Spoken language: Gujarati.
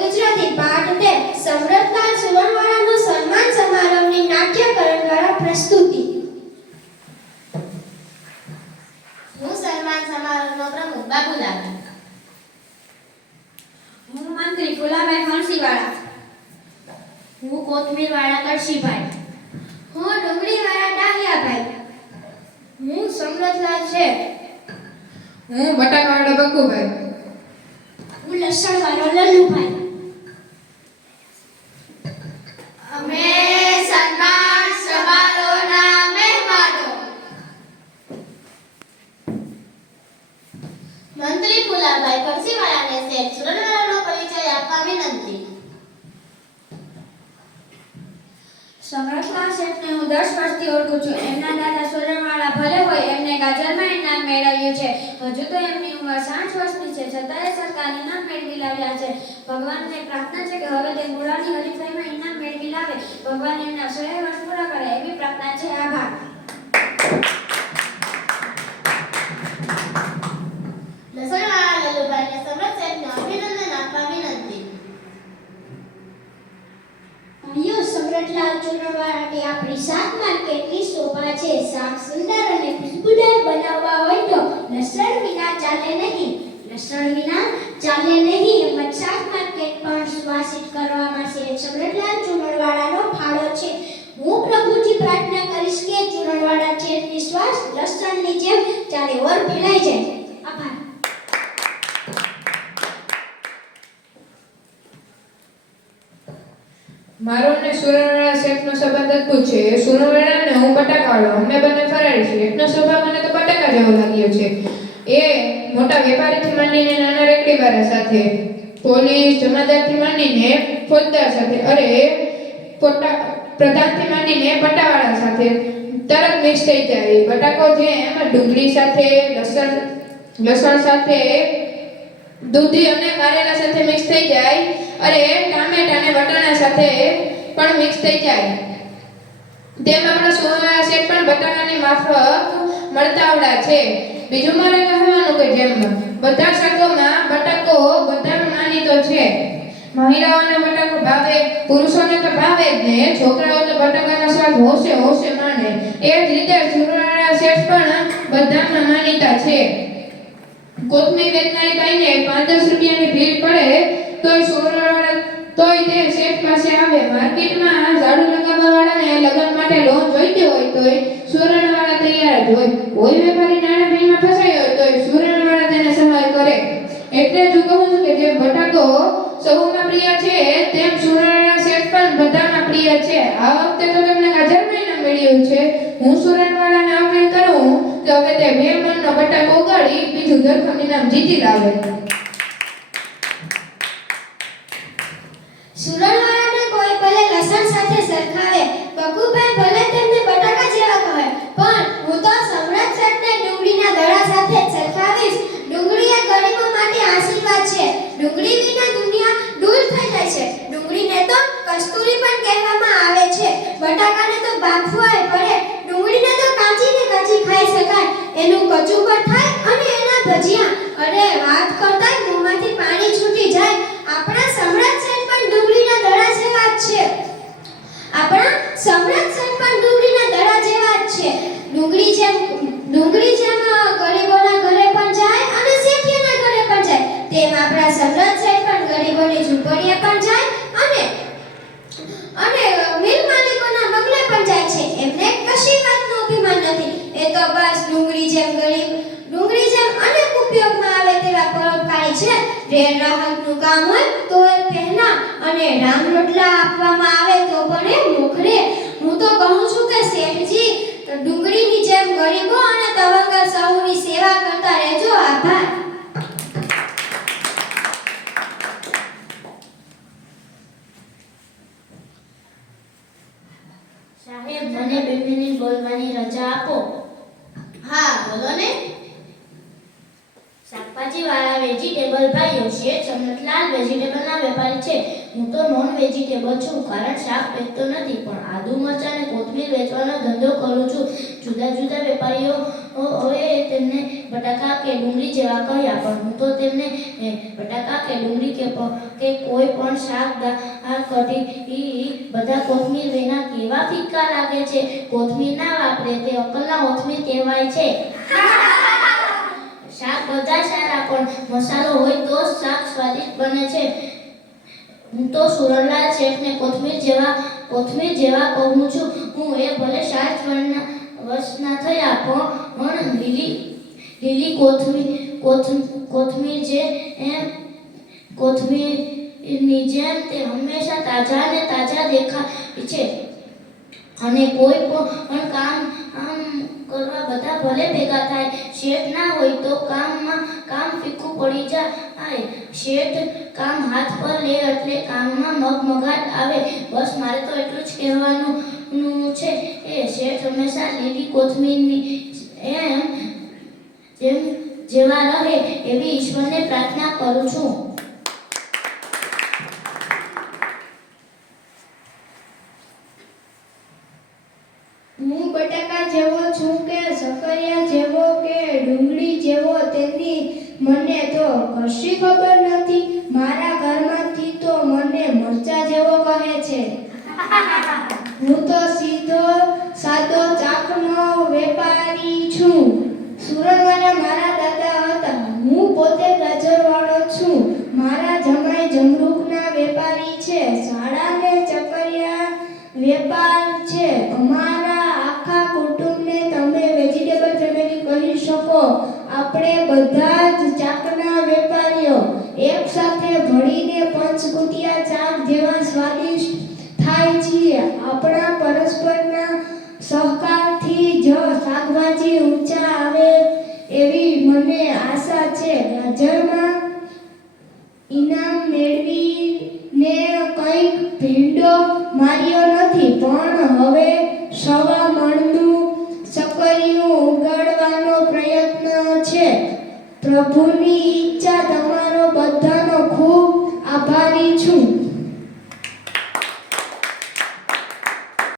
ગુજરાતી પાઠ 13 સમરથલાલ સુરણવાળાનું સન્માન સમારંભની નાટ્યકરણ દ્વારા પ્રસ્તુતિ. હું સન્માન સમારોહનો પ્રમુખ બાબુલાલ. હું મંત્રી ફુલાભાઈ ફણસીવાળા. હું કોથમીરવાળા કળશીભાઈ. હું ડુંગળીવાળા ડાહિયાભાઈ. હું સમરથલાલ શેઠ. હું બટાકાવાળા બકુભાઈ. હું લસણવાળો લલ્લુભાઈ. અમે સન્માન સમારોહના મહેમાનો. મંત્રી ફુલાભાઈ કળશીવાળાને શેઠ સુરણવાળાનો પરિચય આપવા વિનંતી. સમરથલાલ શેઠને હું 10 વર્ષથી ઓળખું છું. એમના દાદા સુરણવાળા ભલે હોય, એમને ગાજરમાં ઇનામ મેળવ્યું છે. હજુ તો એમની ઉંમર 60 વર્ષની છે, છતાંય સરકાર ઇનામ મેળવી લાવ્યા છે. ભગવાનને પ્રાર્થના છે કે હવે તે ગુણાની હરીફાઈમાં ઇનામ મેળવી લાવે. ભગવાન એમના 100 વર્ષ પૂરા કરે એવી પ્રાર્થના છે. આભાર. લસણવાળા લલ્લુભાઈને સમરથ શેઠને અભિનંદન આપવા વિનંતી. ભાઈઓ, સમરથલાલ સુરણવાળાની આપણી શાક માર્કેટની શોભા છે. શાક સુંદર અને ખુશબુદાર બનાવવા હોય તો લસણ વિના ચાલે નહીં. લસણ વિના ચાલે નહીં. એમ જ શાક માર્કેટ પણ સુવાસિત કરવામાં છે સમરથલાલ સુરણવાળાનો ફાળો છે. હું પ્રભુજી પ્રાર્થના કરીશ કે સુરણવાળા છેડની શ્વાસ લસણની જેમ ચારે ઓર ફેલાઈ જાય. આભાર. મારો ને સુરણવાળા શેઠનો સંબંધ અદ્ભુત છે. સુરણવાળા ને હું બટાકાવાળો, અમે બંને ફરારી છીએ. એકનો સ્વભાવ મને તો બટાકા જેવો લાગ્યો છે. એ મોટા વેપારીથી માંડીને નાના રેકડીવાળા સાથે, પોલીસ જમાદારથી માંડીને ફોજદાર સાથે, અરે પ્રધાનથી માંડીને પટ્ટાવાળા સાથે તરત મિક્સ થઈ જાય. બટાકો જે એમાં ડુંગળી સાથે, લસણ સાથે, દૂધી અને કારેલા સાથે મિક્સ થઈ જાય. અરે ટામેટા અને વટાણા સાથે પણ મિક્સ થઈ જાય. તેમ આપણા સુરણવાળા શેઠ પણ બટાકાની માફક મળતાવડા છે. બીજું મારે કહેવાનું કે જેમ બધા શાકોમાં બટાકો બધાનો માનીતો છે. મહિલાઓને બટાકો ભાવે, પુરુષોને તો ભાવે જ ને. છોકરાઓ તો બટાકાનો સ્વાદ હોશે હોશે માને. એ જ રીતે સુરણવાળા શેઠ પણ બધાના માનીતા છે. કોથમીર વેચનારી ભાઈને 5-10 રૂપિયાની ભીડ પડે તોય તે શેઠ પાસે આવે. માર્કેટમાં ઝાડુ લગાવવાવાળાને લગન માટે લોન જોઈતી હોય તોય સુરણવાળા તૈયાર જ હોય. કોઈ વેપારી નાણાં ભીડમાં ફસાયો હોય તોય સુરણવાળા તેને સહાય કરે. એટલે જ હું કહું છું કે જેમ બટાકો સૌમાં પ્રિય છે, તેમ સુરણવાળા શેઠ પણ બધામાં પ્રિય છે. આ વખતે તો તેમને ગાજરમાં ઇનામ મળ્યું છે. હું સુરણવાળાને અપીલ કરું કે હવે તે 2 મણનો બટાકો ઉગાડી બીજું ધરખમ ઇનામ જીતી લાવે. સુરણવાળાને કોઈ ભલે લસણ સાથે સરખાવે, બકુભાઈ ભલે તેમને બટાકા જેવા કહે, પણ હું તો સમરથ શેઠને ડુંગળીના દડા સાથે જ સરખાવીશ. ડુંગળી એ ગરીબો માટે આશીર્વાદ છે. ડુંગળી વિના દુનિયા દૂર થઈ જાય છે. ડુંગળીને તો કસ્તુરી પણ કહેવામાં આવે છે. બટાકાને તો બાફવાય પડે, ડુંગળીને તો કાચીને કાચી ખાઈ શકાય. એનું કચુંબર થાય અને એના ભજીયા, અરે વાત કરતા મોંમાંથી પાણી છૂટી જાય. આપણા સમરથ શેઠ પણ ડુંગળીના દડા જેવા જ છે. આપણા સમરથ શેઠ પણ ડુંગળીના દડા જેવા જ છે. ડુંગળી જેમ ગરીબોના ઘરે પણ જાય અને શેઠિયાના ઘરે પણ જાય, તેમ આપણા સમરથ શેઠ પણ ગરીબોની ઝૂંપડીએ પણ જાય અને મિલ માલિકોના બંગલે પણ જાય છે. એમને કશી વાતનું અભિમાન નથી. એ તો બસ ડુંગળી જેમ અનેક ઉપયોગમાં આવે તેવા પરોપકારી છે. રેલ રાહતનું કામ હોય તો એ પહેલા અને રામ રોટલા આપવામાં આવે તો પણ એ મોખરે. હું તો કહું છું કે શેઠજી ડુંગળીની જેમ ગરીબો અને તવંગર સૌની સેવા કરતા રહેજો. આભાર. સાહેબ, મને 2 મિનિટ બોલવાની રજા આપો. હા, બોલો ને. શાકભાજીવાળા વેજીટેબલ ભાઈ વેપારીઓ શેઠ સમરતલાલ વેજીટેબલના વેપારી છે. હું તો નોન વેજીટેબલ છું, કારણ શાક વેચતો નથી, પણ આદુ મરચાં અને કોથમીર વેચવાનો ધંધો કરું છું. જુદા જુદા વેપારીઓ તેમને બટાકા કે ડુંગળી જેવા કહ્યા, પણ હું તો તેમને બટાકા કે ડુંગળી કે કોઈ પણ શાક દાળ કઢી બધા કોથમીર વિના કેવા ફિક્કા લાગે છે. કોથમીર ના વાપરે તે અકલના કોથમીર કહેવાય છે. શાક બધા સારા, પણ મસાલો હોય તો જ શાક સ્વાદિષ્ટ બને છે. હું તો સુરણલાલ શેઠને કોથમીર જેવા કહું છું. હું એ ભલે 60 વર્ષના થયા, પણ લીલી કોથમીરની જેમ તે હંમેશા તાજા ને તાજા દેખાય છે. અને કોઈ પણ કામ કરવા બધા ભલે ભેગા થાય, શેઠ ના હોય તો કામ ફીકું પડી જાય. શેઠ કામ હાથ પર લે એટલે કામમાં મગમગાટ આવે. બસ મારે તો એટલું જ કહેવાનું છે. શેઠ હંમેશા લીલી કોથમીરની જેવા રહે એવી ઈશ્વરને પ્રાર્થના કરું છું. હું બટાકા જેવો છું કે સકરિયા જેવો કે ડુંગળી જેવો તેની મને તો કશી ખબર નથી. મારા ઘરમાંથી તો મને મરચા જેવો કહે છે. હું તો સાદો ચાકનો વેપારી છું. સુરતવાળા મારા દાદા હતા. હું પોતે ગાજરવાળો છું. મારા જમાઈ જમરૂખના વેપારી છે. શાળા ને ચકરિયા વેપાર છે. અમારા આખા કુટુંબને તમે વેજીટેબલ ફેમિલી કહી શકો. આપણે બધા જ ચાકના વેપારીઓ એક સાથે ભળીને પંચકુટિયા ચાક જેવા સ્વાદિષ્ટ થાય છીએ. આપણા પરસ્પરના સહકારથી જ શાકભાજી ઊંચા આવે એવી મને આશા છે. ગાજરમાં ઇનામ મેળવીને કંઈક ભીંડો માર્યો નથી, પણ હવે 1.25 મણનું સકરિયું ઉગાડવાનો પ્રયત્ન છે. પ્રભુની ઈચ્છા તમારો બધાનો ખૂબ આભારી છું.